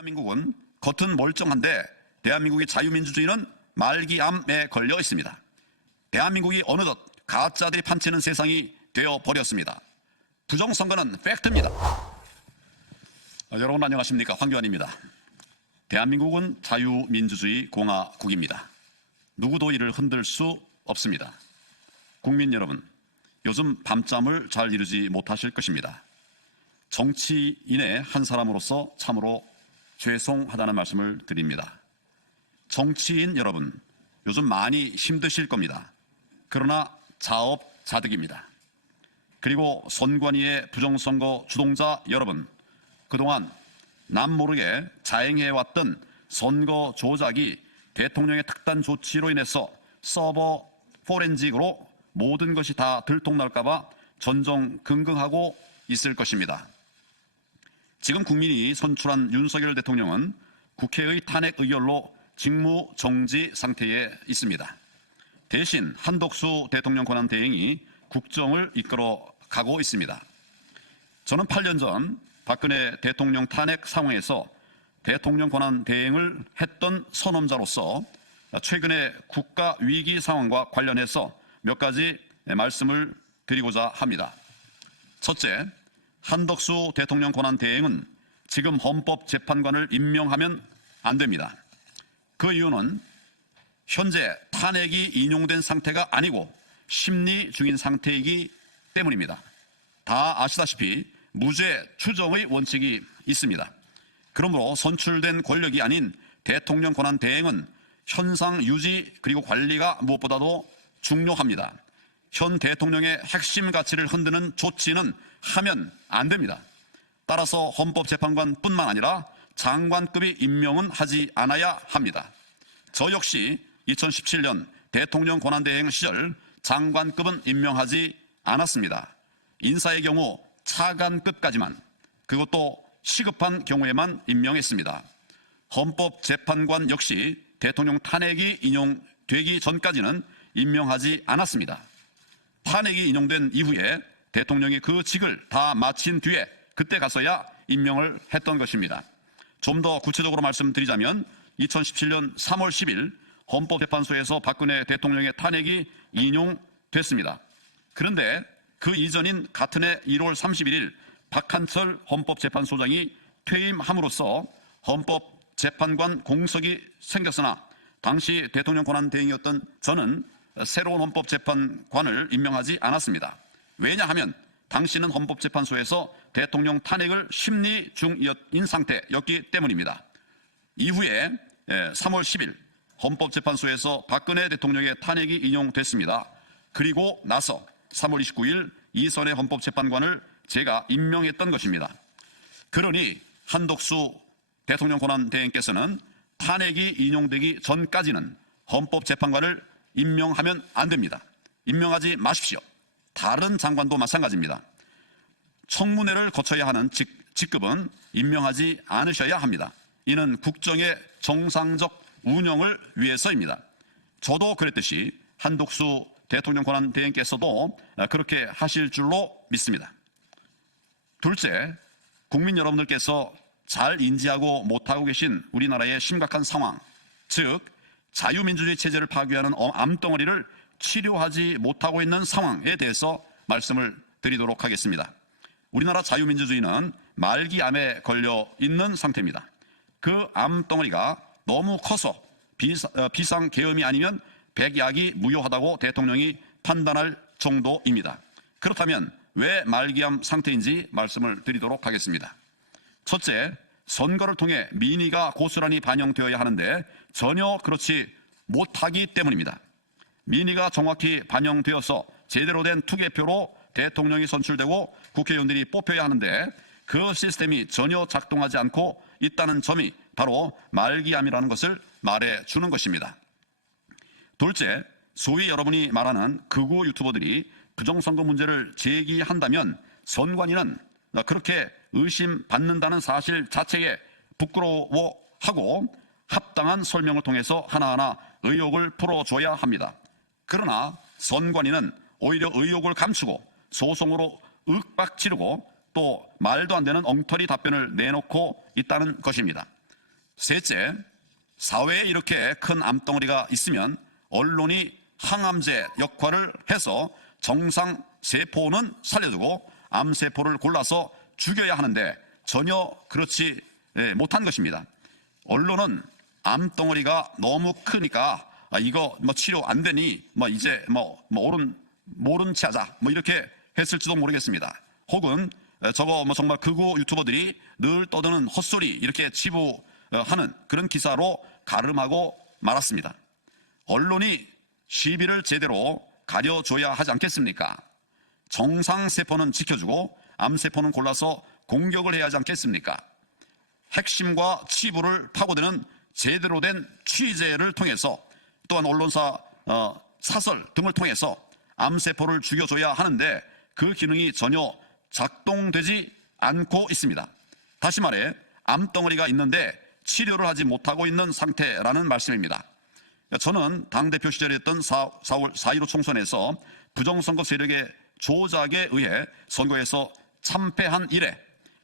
대한민국은 겉은 멀쩡한데 대한민국의 자유민주주의는 말기암에 걸려 있습니다. 대한민국이 어느덧 가짜들이 판치는 세상이 되어 버렸습니다. 부정선거는 팩트입니다. 어, 여러분 안녕하십니까 황교안입니다. 대한민국은 자유민주주의 공화국입니다. 누구도 이를 흔들 수 없습니다. 국민 여러분, 요즘 밤잠을 잘 이루지 못하실 것입니다. 정치인의 한 사람으로서 참으로 죄송하다는 말씀을 드립니다. 정치인 여러분, 요즘 많이 힘드실 겁니다. 그러나 자업자득입니다. 그리고 선관위의 부정선거 주동자 여러분, 그동안 남 모르게 자행해왔던 선거 조작이 대통령의 특단 조치로 인해서 서버 포렌직으로 모든 것이 다 들통날까봐 전정 긍긍하고 있을 것입니다. 지금 국민이 선출한 윤석열 대통령은 국회의 탄핵 의결로 직무 정지 상태에 있습니다. 대신 한덕수 대통령 권한 대행이 국정을 이끌어 가고 있습니다. 저는 8년 전 박근혜 대통령 탄핵 상황에서 대통령 권한 대행을 했던 선험자로서 최근의 국가 위기 상황과 관련해서 몇 가지 말씀을 드리고자 합니다. 첫째, 한덕수 대통령 권한 대행은 지금 헌법재판관을 임명하면 안 됩니다. 그 이유는 현재 탄핵이 인용된 상태가 아니고 심리 중인 상태이기 때문입니다. 다 아시다시피 무죄 추정의 원칙이 있습니다. 그러므로 선출된 권력이 아닌 대통령 권한 대행은 현상 유지 그리고 관리가 무엇보다도 중요합니다. 현 대통령의 핵심 가치를 흔드는 조치는 하면 안 됩니다. 따라서 헌법재판관뿐만 아니라 장관급이 임명은 하지 않아야 합니다. 저 역시 2017년 대통령 권한대행 시절 장관급은 임명하지 않았습니다. 인사의 경우 차관급까지만 그것도 시급한 경우에만 임명했습니다. 헌법재판관 역시 대통령 탄핵이 인용되기 전까지는 임명하지 않았습니다. 탄핵이 인용된 이후에 대통령이 그 직을 다 마친 뒤에 그때 가서야 임명을 했던 것입니다. 좀 더 구체적으로 말씀드리자면 2017년 3월 10일 헌법재판소에서 박근혜 대통령의 탄핵이 인용됐습니다. 그런데 그 이전인 같은 해 1월 31일 박한철 헌법재판소장이 퇴임함으로써 헌법재판관 공석이 생겼으나 당시 대통령 권한 대행이었던 저는 새로운 헌법재판관을 임명하지 않았습니다. 왜냐하면 당시는 헌법재판소에서 대통령 탄핵을 심리 중인 상태였기 때문입니다. 이후에 3월 10일 헌법재판소에서 박근혜 대통령의 탄핵이 인용됐습니다. 그리고 나서 3월 29일 이선의 헌법재판관을 제가 임명했던 것입니다. 그러니 한덕수 대통령 권한 대행께서는 탄핵이 인용되기 전까지는 헌법재판관을 임명하면 안 됩니다. 임명하지 마십시오. 다른 장관도 마찬가지입니다. 청문회를 거쳐야 하는 직, 직급은 임명하지 않으셔야 합니다. 이는 국정의 정상적 운영을 위해서입니다. 저도 그랬듯이 한독수 대통령 권한 대행께서도 그렇게 하실 줄로 믿습니다. 둘째, 국민 여러분들께서 잘 인지하고 못하고 계신 우리나라의 심각한 상황, 즉 자유민주주의 체제를 파괴하는 암덩어리를 치료하지 못하고 있는 상황에 대해서 말씀을 드리도록 하겠습니다. 우리나라 자유민주주의는 말기 암에 걸려 있는 상태입니다. 그 암 덩어리가 너무 커서 어, 비상 계엄이 아니면 백약이 무효하다고 대통령이 판단할 정도입니다. 그렇다면 왜 말기암 상태인지 말씀을 드리도록 하겠습니다. 첫째, 선거를 통해 민의가 고스란히 반영되어야 하는데 전혀 그렇지 못하기 때문입니다. 민의가 정확히 반영되어서 제대로 된 투개표로 대통령이 선출되고 국회의원들이 뽑혀야 하는데 그 시스템이 전혀 작동하지 않고 있다는 점이 바로 말기암이라는 것을 말해 주는 것입니다. 둘째, 소위 여러분이 말하는 극우 유튜버들이 부정선거 문제를 제기한다면 선관위는 그렇게 의심받는다는 사실 자체에 부끄러워하고 합당한 설명을 통해서 하나하나 의혹을 풀어줘야 합니다. 그러나 선관위는 오히려 의혹을 감추고 소송으로 윽박 지르고 또 말도 안 되는 엉터리 답변을 내놓고 있다는 것입니다. 셋째, 사회에 이렇게 큰 암덩어리가 있으면 언론이 항암제 역할을 해서 정상 세포는 살려두고 암세포를 골라서 죽여야 하는데 전혀 그렇지 예, 못한 것입니다. 언론은 암덩어리가 너무 크니까 아, 이거 뭐 치료 안 되니 뭐 이제 뭐, 뭐 옳은 모른 체 하자 뭐 이렇게 했을지도 모르겠습니다. 혹은 에, 저거 뭐 정말 극우 유튜버들이 늘 떠드는 헛소리 이렇게 치부하는 그런 기사로 가름하고 말았습니다. 언론이 시비를 제대로 가려줘야 하지 않겠습니까? 정상세포는 지켜주고 암세포는 골라서 공격을 해야 하지 않겠습니까? 핵심과 치부를 파고드는 제대로 된 취재를 통해서 또한 언론사 어, 사설 등을 통해서 암세포를 죽여줘야 하는데 그 기능이 전혀 작동되지 않고 있습니다. 다시 말해 암덩어리가 있는데 치료를 하지 못하고 있는 상태라는 말씀입니다. 저는 당대표 시절에 했던 4, 4월 4.15 총선에서 부정선거 세력의 조작에 의해 선거에서 참패한 이래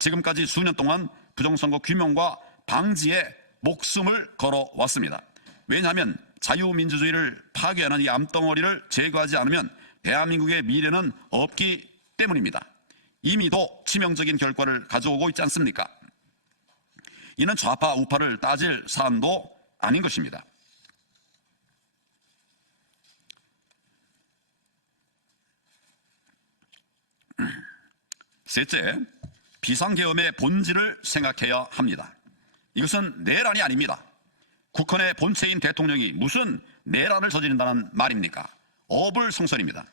지금까지 수년 동안 부정선거 규명과 방지에 목숨을 걸어왔습니다. 왜냐하면 자유민주주의를 파괴하는 이 암덩어리를 제거하지 않으면 대한민국의 미래는 없기 때문입니다. 이미도 치명적인 결과를 가져오고 있지 않습니까? 이는 좌파 우파를 따질 사안도 아닌 것입니다. 셋째, 비상계엄의 본질을 생각해야 합니다. 이것은 내란이 아닙니다. 국헌의 본체인 대통령이 무슨 내란을 저지른다는 말입니까? 어불성설입니다.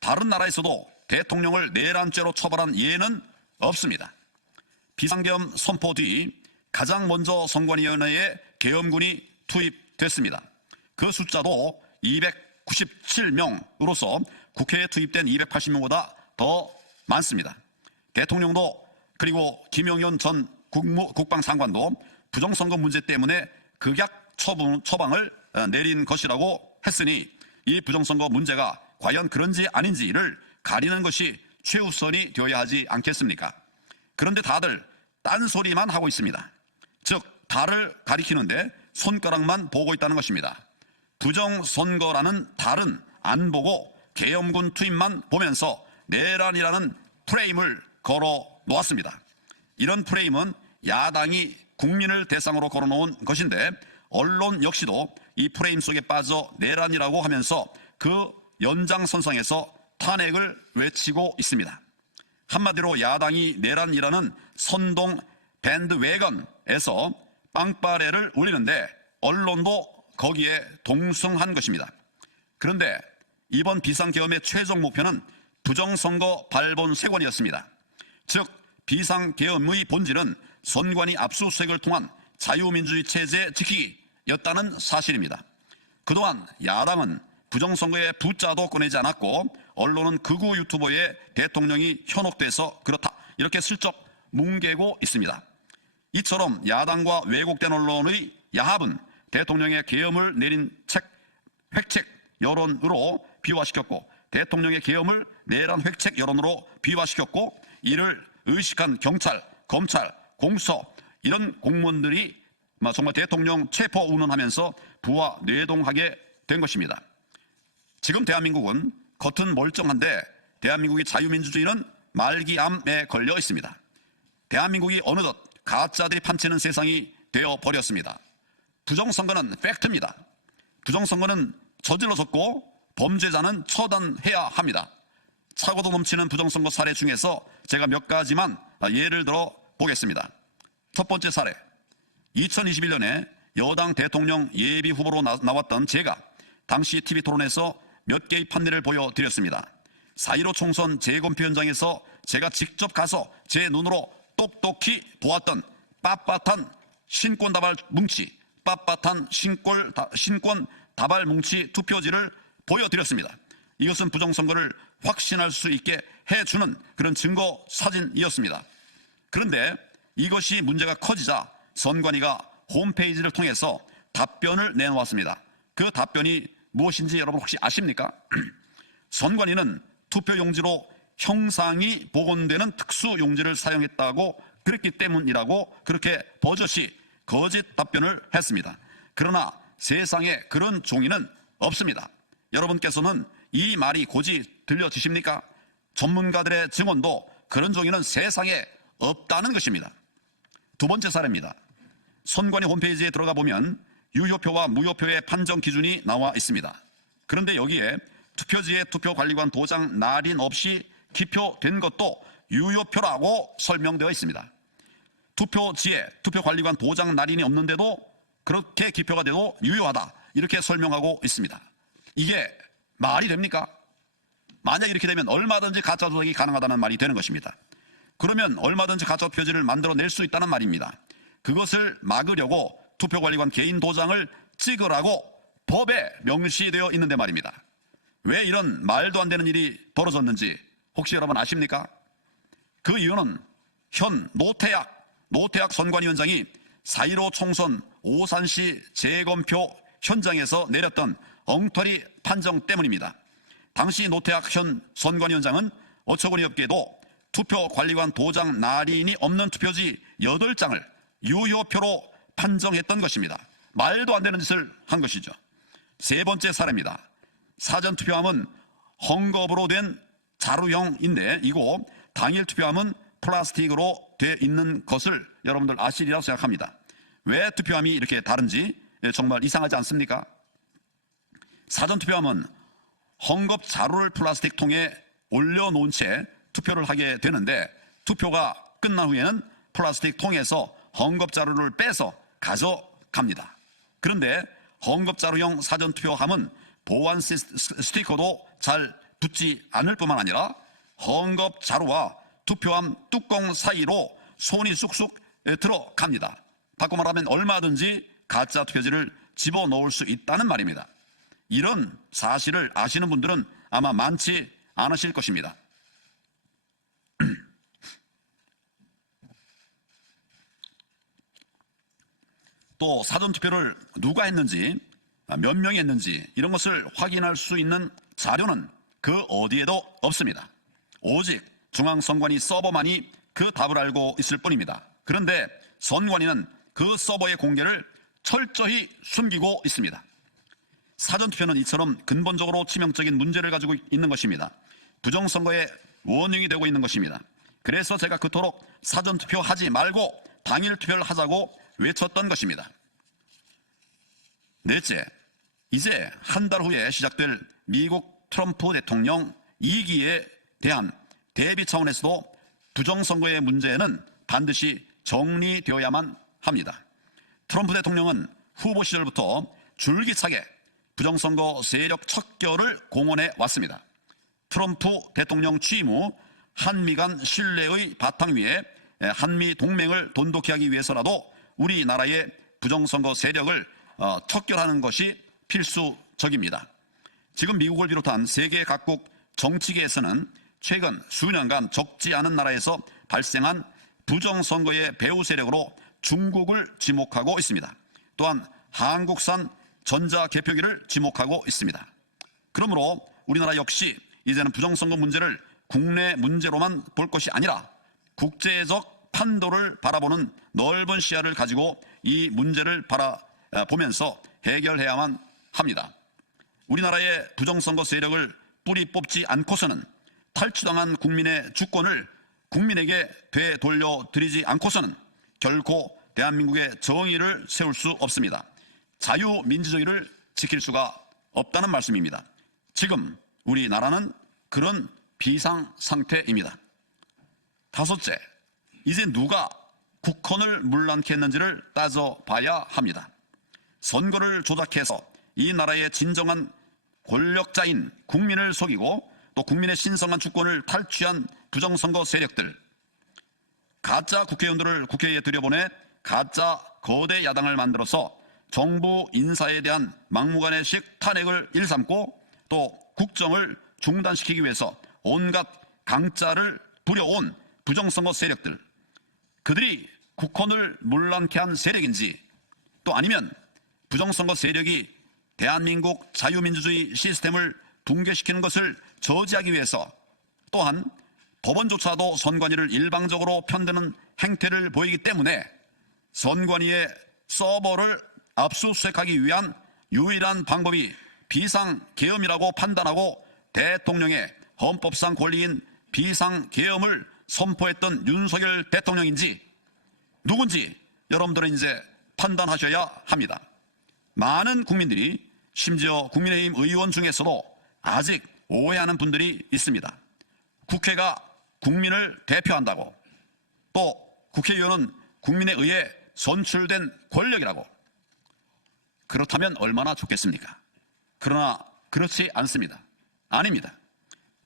다른 나라에서도 대통령을 내란죄로 처벌한 예는 없습니다. 비상계엄 선포 뒤 가장 먼저 선관위원회에 계엄군이 투입됐습니다. 그 숫자도 297명으로서 국회에 투입된 280명보다 더 많습니다. 대통령도 그리고 김용현 전 국무, 국방장관도 부정선거 문제 때문에 극약 처분, 처방을 어, 내린 것이라고 했으니 이 부정선거 문제가 과연 그런지 아닌지를 가리는 것이 최우선이 되어야 하지 않겠습니까? 그런데 다들 딴소리만 하고 있습니다. 즉, 달을 가리키는데 손가락만 보고 있다는 것입니다. 부정선거라는 달은 안 보고 계엄군 투입만 보면서 내란이라는 프레임을 걸어 놓았습니다. 이런 프레임은 야당이 국민을 대상으로 걸어놓은 것인데 언론 역시도 이 프레임 속에 빠져 내란이라고 하면서 그 연장선상에서 탄핵을 외치고 있습니다. 한마디로 야당이 내란이라는 선동 밴드웨건에서 빵빠레를 울리는데 언론도 거기에 동승한 것입니다. 그런데 이번 비상계엄의 최종 목표는 부정선거 발본세권이었습니다. 즉 비상계엄의 본질은 선관위 압수수색을 통한 자유민주주의 체제 지키기였다는 사실입니다. 그동안 야당은 부정선거에 부자도 꺼내지 않았고 언론은 극우 유튜버의 대통령이 현혹돼서 그렇다 이렇게 슬쩍 뭉개고 있습니다. 이처럼 야당과 왜곡된 언론의 야합은 대통령의 계엄을 내린 책 획책 여론으로 비화시켰고 대통령의 계엄을 내란 획책 여론으로 비화시켰고 이를 의식한 경찰, 검찰, 공수처 이런 공무원들이 정말 대통령 체포 운운하면서 부와 뇌동하게 된 것입니다. 지금 대한민국은 겉은 멀쩡한데 대한민국의 자유민주주의는 말기암에 걸려 있습니다. 대한민국이 어느덧 가짜들이 판치는 세상이 되어 버렸습니다. 부정선거는 팩트입니다. 부정선거는 저질러졌고 범죄자는 처단해야 합니다. 차고도 넘치는 부정선거 사례 중에서 제가 몇 가지만 예를 들어 보겠습니다. 첫 번째 사례. 2021년에 여당 대통령 예비 후보로 나, 왔던 제가 당시 TV 토론에서 몇 개의 판례를 보여드렸습니다. 4.15 총선 재검표 현장에서 제가 직접 가서 제 눈으로 똑똑히 보았던 빳빳한 신권 다발 뭉치, 빳빳한 신골, 신권 다발 뭉치 투표지를 보여드렸습니다. 이것은 부정선거를 확신할 수 있게 해주는 그런 증거 사진이었습니다. 그런데 이것이 문제가 커지자 선관위가 홈페이지를 통해서 답변을 내놓았습니다. 그 답변이 무엇인지 여러분 혹시 아십니까? 선관위는 투표용지로 형상이 복원되는 특수용지를 사용했다고 그랬기 때문이라고 그렇게 버젓이 거짓 답변을 했습니다. 그러나 세상에 그런 종이는 없습니다. 여러분께서는 이 말이 고지 들려지십니까? 전문가들의 증언도 그런 종이는 세상에 없다는 것입니다. 두 번째 사례입니다. 선관위 홈페이지에 들어가 보면 유효표와 무효표의 판정 기준이 나와 있습니다. 그런데 여기에 투표지에 투표관리관 도장 날인 없이 기표된 것도 유효표라고 설명되어 있습니다. 투표지에 투표관리관 도장 날인이 없는데도 그렇게 기표가 돼도 유효하다 이렇게 설명하고 있습니다. 이게 말이 됩니까? 만약 이렇게 되면 얼마든지 가짜 조작이 가능하다는 말이 되는 것입니다. 그러면 얼마든지 가짜 표지를 만들어낼 수 있다는 말입니다. 그것을 막으려고 투표관리관 개인 도장을 찍으라고 법에 명시되어 있는데 말입니다. 왜 이런 말도 안 되는 일이 벌어졌는지 혹시 여러분 아십니까? 그 이유는 현 노태약, 노태약 선관위원장이 4.15 총선 오산시 재검표 현장에서 내렸던 엉터리 판정 때문입니다. 당시 노태학 현 선관위원장은 어처구니 없게도 투표 관리관 도장 날인이 없는 투표지 8장을 유효표로 판정했던 것입니다. 말도 안 되는 짓을 한 것이죠. 세 번째 사례입니다. 사전 투표함은 헝겊으로 된 자루형인데 이고 당일 투표함은 플라스틱으로 돼 있는 것을 여러분들 아시리라고 생각합니다. 왜 투표함이 이렇게 다른지 정말 이상하지 않습니까? 사전 투표함은 헝겊 자루를 플라스틱 통에 올려놓은 채 투표를 하게 되는데 투표가 끝난 후에는 플라스틱 통에서 헝겊 자루를 빼서 가져갑니다. 그런데 헝겊 자루형 사전 투표함은 보안 시스- 스티커도 잘 붙지 않을 뿐만 아니라 헝겊 자루와 투표함 뚜껑 사이로 손이 쑥쑥 들어갑니다. 바꿔 말하면 얼마든지 가짜 투표지를 집어넣을 수 있다는 말입니다. 이런 사실을 아시는 분들은 아마 많지 않으실 것입니다. 또 사전투표를 누가 했는지 몇 명이 했는지 이런 것을 확인할 수 있는 자료는 그 어디에도 없습니다. 오직 중앙선관위 서버만이 그 답을 알고 있을 뿐입니다. 그런데 선관위는 그 서버의 공개를 철저히 숨기고 있습니다. 사전투표는 이처럼 근본적으로 치명적인 문제를 가지고 있는 것입니다. 부정선거의 원흉이 되고 있는 것입니다. 그래서 제가 그토록 사전 투표 하지 말고 당일 투표를 하자고 외쳤던 것입니다. 넷째, 이제 한 달 후에 시작될 미국 트럼프 대통령 2기에 대한 대비 차원에서도 부정선거의 문제는 반드시 정리되어야만 합니다. 트럼프 대통령은 후보 시절부터 줄기차게 부정선거 세력 척결을 공언해 왔습니다. 트럼프 대통령 취임 후 한미 간 신뢰의 바탕 위에 한미 동맹을 돈독히 하기 위해서라도 우리나라의 부정선거 세력을 어, 척결하는 것이 필수적입니다. 지금 미국을 비롯한 세계 각국 정치계에서는 최근 수년간 적지 않은 나라에서 발생한 부정선거의 배후 세력으로 중국을 지목하고 있습니다. 또한 한국산 전자개표기를 지목하고 있습니다. 그러므로 우리나라 역시 이제는 부정선거 문제를 국내 문제로만 볼 것이 아니라 국제적 판도를 바라보는 넓은 시야를 가지고 이 문제를 바라보면서 해결해야만 합니다. 우리나라의 부정선거 세력을 뿌리 뽑지 않고서는 탈취당한 국민의 주권을 국민에게 되돌려 드리지 않고서는 결코 대한민국의 정의를 세울 수 없습니다. 자유민주주의를 지킬 수가 없다는 말씀입니다. 지금 우리나라는 그런 비상 상태입니다. 다섯째, 이제 누가 국헌을 물란케 했는지를 따져봐야 합니다. 선거를 조작해서 이 나라의 진정한 권력자인 국민을 속이고 또 국민의 신성한 주권을 탈취한 부정선거 세력들, 가짜 국회의원들을 국회에 들여보내 가짜 거대 야당을 만들어서 정부 인사에 대한 막무가내식 탄핵을 일삼고 또 국정을 중단시키기 위해서 온갖 강짜를 부려온 부정선거 세력들, 그들이 국헌을 물란케 한 세력인지 또 아니면 부정선거 세력이 대한민국 자유민주주의 시스템을 붕괴시키는 것을 저지하기 위해서 또한 법원조차도 선관위를 일방적으로 편드는 행태를 보이기 때문에 선관위의 서버를 압수수색하기 위한 유일한 방법이 비상계엄이라고 판단하고 대통령의 헌법상 권리인 비상계엄을 선포했던 윤석열 대통령인지 누군지 여러분들은 이제 판단하셔야 합니다. 많은 국민들이 심지어 국민의힘 의원 중에서도 아직 오해하는 분들이 있습니다. 국회가 국민을 대표한다고 또 국회의원은 국민에 의해 선출된 권력이라고 그렇다면 얼마나 좋겠습니까? 그러나 그렇지 않습니다. 아닙니다.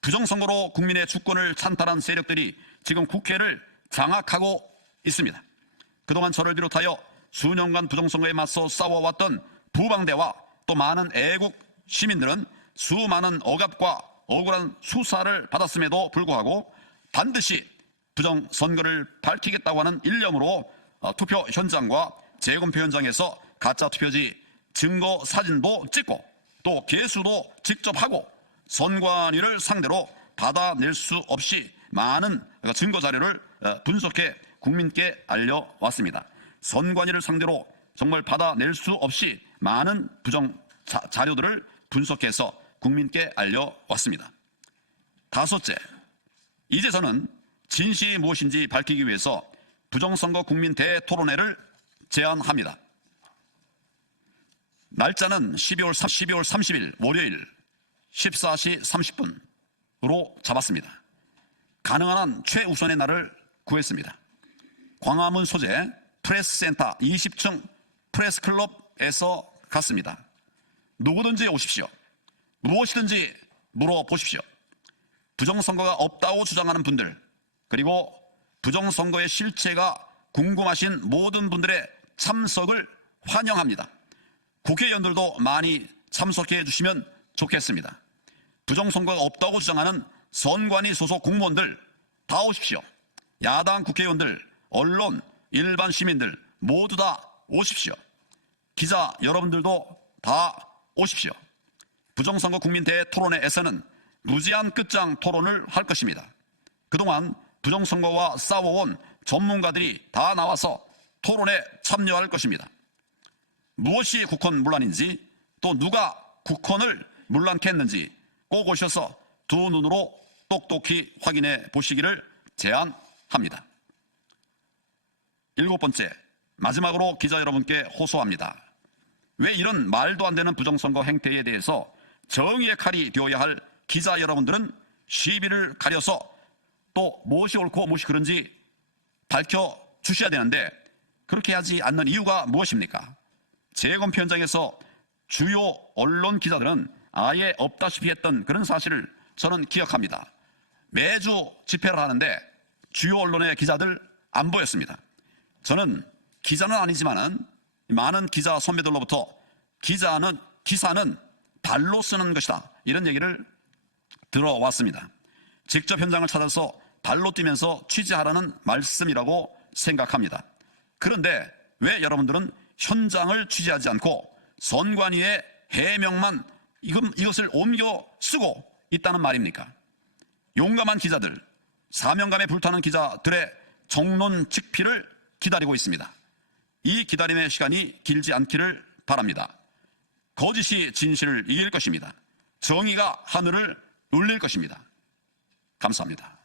부정선거로 국민의 주권을 찬탈한 세력들이 지금 국회를 장악하고 있습니다. 그동안 저를 비롯하여 수년간 부정선거에 맞서 싸워왔던 부방대와 또 많은 애국 시민들은 수많은 억압과 억울한 수사를 받았음에도 불구하고 반드시 부정선거를 밝히겠다고 하는 일념으로 어, 투표 현장과 재검표 현장에서 가짜 투표지 증거 사진도 찍고 또 개수도 직접 하고 선관위를 상대로 받아낼 수 없이 많은 증거 자료를 어, 분석해 국민께 알려왔습니다. 선관위를 상대로 정말 받아낼 수 없이 많은 부정 자, 자료들을 분석해서 국민께 알려왔습니다. 다섯째, 이제 저는 진실이 무엇인지 밝히기 위해서 부정선거 국민 대토론회를 제안합니다. 날짜는 12월, 12월 30일 월요일 14시 30분으로 잡았습니다. 가능한 한 최우선의 날을 구했습니다. 광화문 소재 프레스 센터 20층 프레스 클럽에서 갔습니다. 누구든지 오십시오. 무엇이든지 물어보십시오. 부정선거가 없다고 주장하는 분들, 그리고 부정선거의 실체가 궁금하신 모든 분들의 참석을 환영합니다. 국회의원들도 많이 참석해 주시면 좋겠습니다. 부정선거가 없다고 주장하는 선관위 소속 공무원들 다 오십시오. 야당 국회의원들, 언론, 일반 시민들 모두 다 오십시오. 기자 여러분들도 다 오십시오. 부정선거 국민 대토론회에서는 무제한 끝장 토론을 할 것입니다. 그동안 부정선거와 싸워온 전문가들이 다 나와서 토론에 참여할 것입니다. 무엇이 국헌 문란인지 또 누가 국헌을 문란케 했는지 꼭 오셔서 두 눈으로 똑똑히 확인해 보시기를 제안합니다. 일곱 번째, 마지막으로 기자 여러분께 호소합니다. 왜 이런 말도 안 되는 부정선거 행태에 대해서 정의의 칼이 되어야 할 기자 여러분들은 시비를 가려서 또 무엇이 옳고 무엇이 그런지 밝혀 주셔야 되는데 그렇게 하지 않는 이유가 무엇입니까? 재검표 현장에서 주요 언론 기자들은 아예 없다시피 했던 그런 사실을 저는 기억합니다. 매주 집회를 하는데 주요 언론의 기자들 안 보였습니다. 저는 기자는 아니지만은 많은 기자 선배들로부터 기자는 기사는 발로 쓰는 것이다 이런 얘기를 들어왔습니다. 직접 현장을 찾아서 발로 뛰면서 취재하라는 말씀이라고 생각합니다. 그런데 왜 여러분들은 현장을 취재하지 않고 선관위의 해명만 이것을 옮겨 쓰고 있다는 말입니까? 용감한 기자들, 사명감에 불타는 기자들의 정론 직피를 기다리고 있습니다. 이 기다림의 시간이 길지 않기를 바랍니다. 거짓이 진실을 이길 것입니다. 정의가 하늘을 울릴 것입니다. 감사합니다.